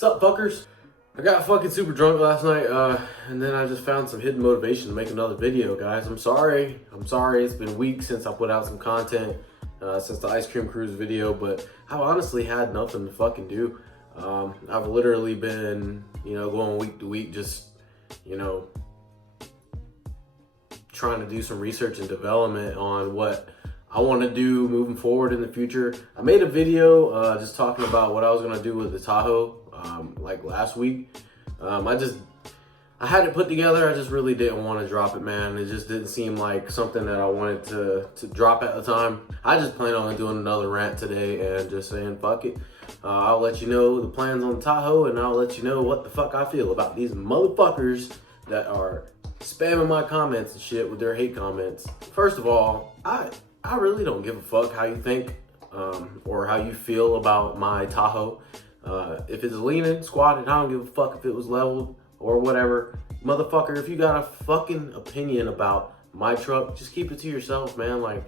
Sup, fuckers? I got fucking super drunk last night, and then I just found some hidden motivation to make another video, guys. I'm sorry. It's been weeks since I put out some content, since the Ice Cream Cruise video, but I honestly had nothing to fucking do. I've literally been, going week to week, just, trying to do some research and development on what I want to do moving forward in the future. I made a video just talking about what I was gonna do with the Tahoe, like last week. I had it put together. I just really didn't want to drop it, man. It just didn't seem like something that I wanted to drop at the time. I just plan on doing another rant today and just saying fuck it. I'll let you know the plans on the Tahoe, and I'll let you know what the fuck I feel about these motherfuckers that are spamming my comments and shit with their hate comments. First of all, I really don't give a fuck how you think or how you feel about my Tahoe. If it's leaning, squatted, I don't give a fuck if it was leveled or whatever. Motherfucker, if you got a fucking opinion about my truck, just keep it to yourself, man. Like,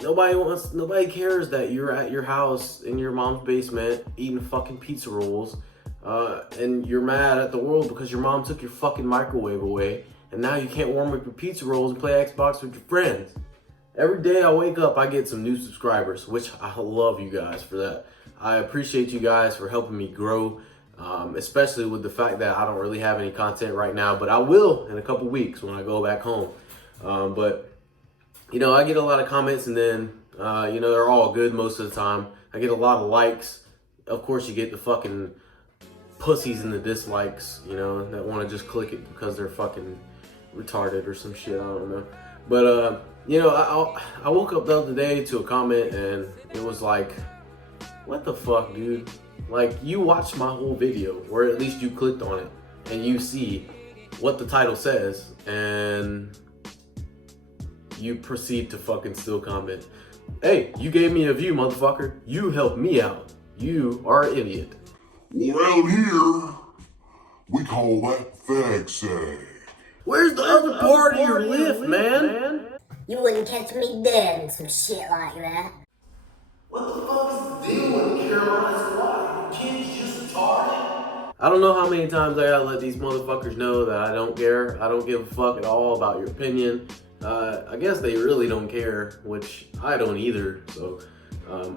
nobody cares that you're at your house in your mom's basement eating fucking pizza rolls, and you're mad at the world because your mom took your fucking microwave away, and now you can't warm up your pizza rolls and play Xbox with your friends. Every day I wake up, I get some new subscribers, which I love you guys for that. I appreciate you guys for helping me grow, especially with the fact that I don't really have any content right now, but I will in a couple weeks when I go back home. But I get a lot of comments, and then, they're all good most of the time. I get a lot of likes. Of course, you get the fucking pussies and the dislikes, that want to just click it because they're fucking retarded or some shit, I don't know. But, I woke up the other day to a comment, and it was like, what the fuck, dude? Like, you watched my whole video, or at least you clicked on it, and you see what the title says, and you proceed to fucking still comment. Hey, you gave me a view, motherfucker. You helped me out. You are an idiot. Around here, we call that fag sag. Where's the other part of your lift, man? You wouldn't catch me dead in some shit like that. What the fuck is the deal with the Carolina squad? You kids just retarded? I don't know how many times I gotta let these motherfuckers know that I don't care. I don't give a fuck at all about your opinion. I guess they really don't care, which I don't either. So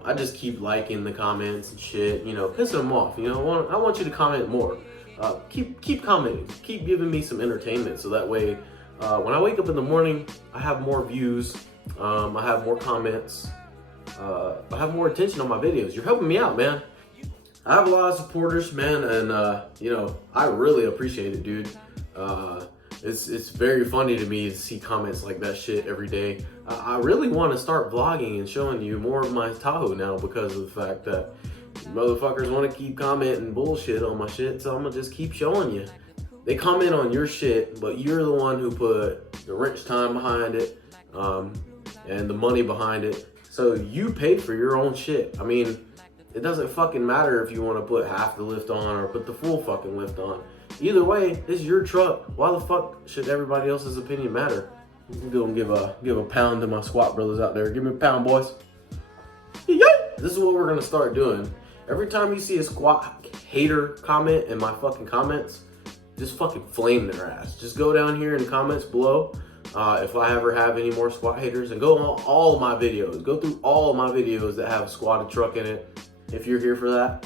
I just keep liking the comments and shit, pissing them off. I want you to comment more. Keep commenting. Keep giving me some entertainment, so that way when I wake up in the morning, I have more views. I have more comments. I have more attention on my videos. You're helping me out, man. I have a lot of supporters, man, and I really appreciate it, dude. It's very funny to me to see comments like that shit every day. I really want to start vlogging and showing you more of my Tahoe now because of the fact that motherfuckers want to keep commenting bullshit on my shit, so I'm gonna just keep showing you. They comment on your shit, but you're the one who put the wrench time behind it, and the money behind it. So you paid for your own shit. I mean, it doesn't fucking matter if you want to put half the lift on or put the full fucking lift on. Either way, it's your truck. Why the fuck should everybody else's opinion matter? I'm gonna give a pound to my squat brothers out there. Give me a pound, boys. Yay! This is what we're gonna start doing. Every time you see a squat hater comment in my fucking comments, just fucking flame their ass. Just go down here in the comments below. If I ever have any more squat haters, and go on all of my videos. Go through all of my videos that have a squatted truck in it, if you're here for that.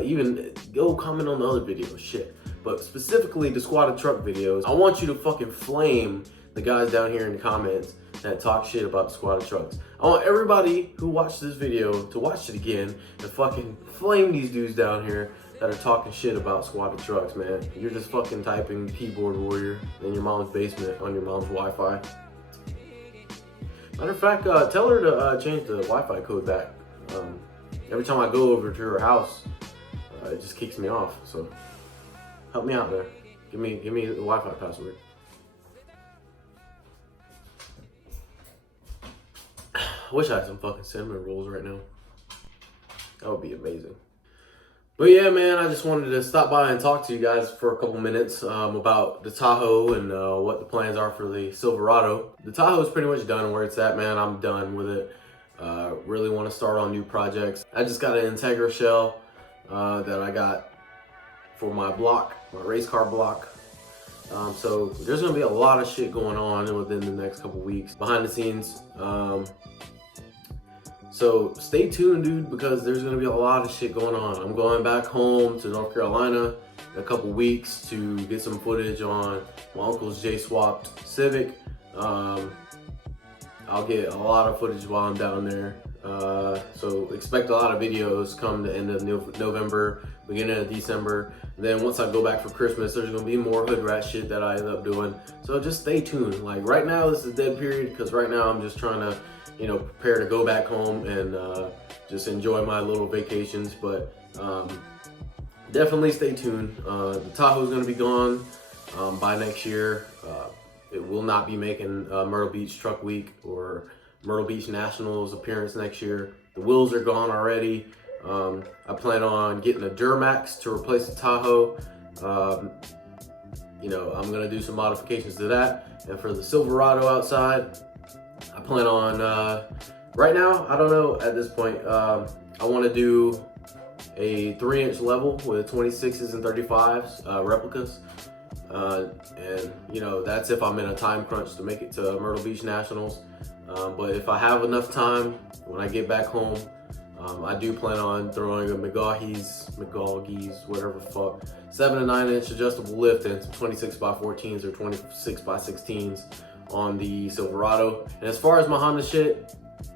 Even go comment on the other videos, shit. But specifically the squatted truck videos, I want you to fucking flame the guys down here in the comments that talk shit about the squatted trucks. I want everybody who watched this video to watch it again and fucking flame these dudes down here that are talking shit about squatted trucks, man. You're just fucking typing keyboard warrior in your mom's basement on your mom's Wi-Fi. Matter of fact, tell her to change the Wi-Fi code back. Every time I go over to her house, it just kicks me off. So help me out there. Give me the Wi-Fi password. I wish I had some fucking cinnamon rolls right now. That would be amazing. But yeah, man, I just wanted to stop by and talk to you guys for a couple minutes about the Tahoe and what the plans are for the Silverado. The Tahoe is pretty much done where it's at, man. I'm done with it. Really want to start on new projects. I just got an Integra shell that I got for my block, my race car block. So there's gonna be a lot of shit going on within the next couple weeks behind the scenes. So stay tuned, dude, because there's gonna be a lot of shit going on. I'm going back home to North Carolina in a couple weeks to get some footage on my uncle's J-swapped Civic. I'll get a lot of footage while I'm down there. So expect a lot of videos come the end of November, beginning of December. And then once I go back for Christmas, there's gonna be more hood rat shit that I end up doing. So just stay tuned. Like right now, this is a dead period because right now I'm just trying to, you know, prepare to go back home and just enjoy my little vacations. But definitely stay tuned. The Tahoe's gonna be gone by next year. It will not be making Myrtle Beach Truck Week or Myrtle Beach Nationals appearance next year. The wheels are gone already. I plan on getting a Duramax to replace the Tahoe. You know, I'm gonna do some modifications to that. And for the Silverado outside, I plan on, right now, I don't know at this point, I wanna do a 3-inch level with 26s and 35s replicas. And you know, that's if I'm in a time crunch to make it to Myrtle Beach Nationals. But if I have enough time when I get back home, I do plan on throwing a McGaughey's, whatever the fuck, 7 to 9 inch adjustable lift and some 26x14s or 26x16s on the Silverado. And as far as my Honda shit,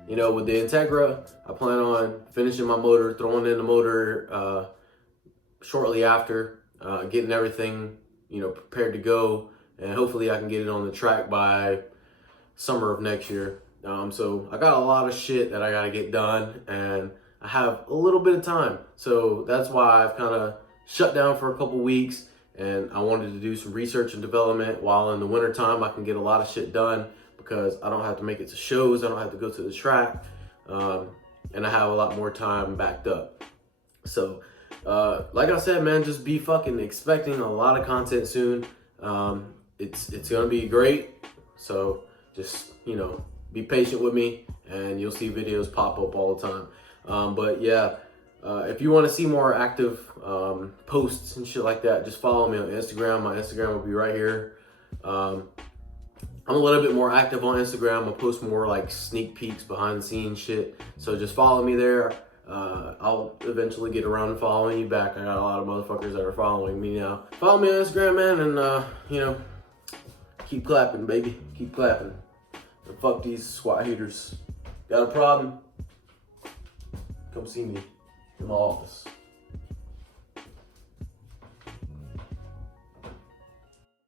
you know, with the Integra, I plan on finishing my motor, throwing in the motor shortly after, getting everything, you know, prepared to go, and hopefully I can get it on the track by summer of next year. So I got a lot of shit that I gotta get done, and I have a little bit of time. So that's why I've kind of shut down for a couple weeks, and I wanted to do some research and development while in the winter time I can get a lot of shit done because I don't have to make it to shows, I don't have to go to the track, and I have a lot more time backed up. So like I said, man, just be fucking expecting a lot of content soon. It's gonna be great. So just, you know, be patient with me and you'll see videos pop up all the time. But yeah, if you want to see more active posts and shit like that, just follow me on Instagram. My Instagram will be right here. I'm a little bit more active on Instagram. I'll post more like sneak peeks, behind the scenes shit. So just follow me there. I'll eventually get around to following you back. I got a lot of motherfuckers that are following me now. Follow me on Instagram, man, and you know, keep clapping, baby. Keep clapping. And fuck these squat haters. Got a problem? Come see me in my office.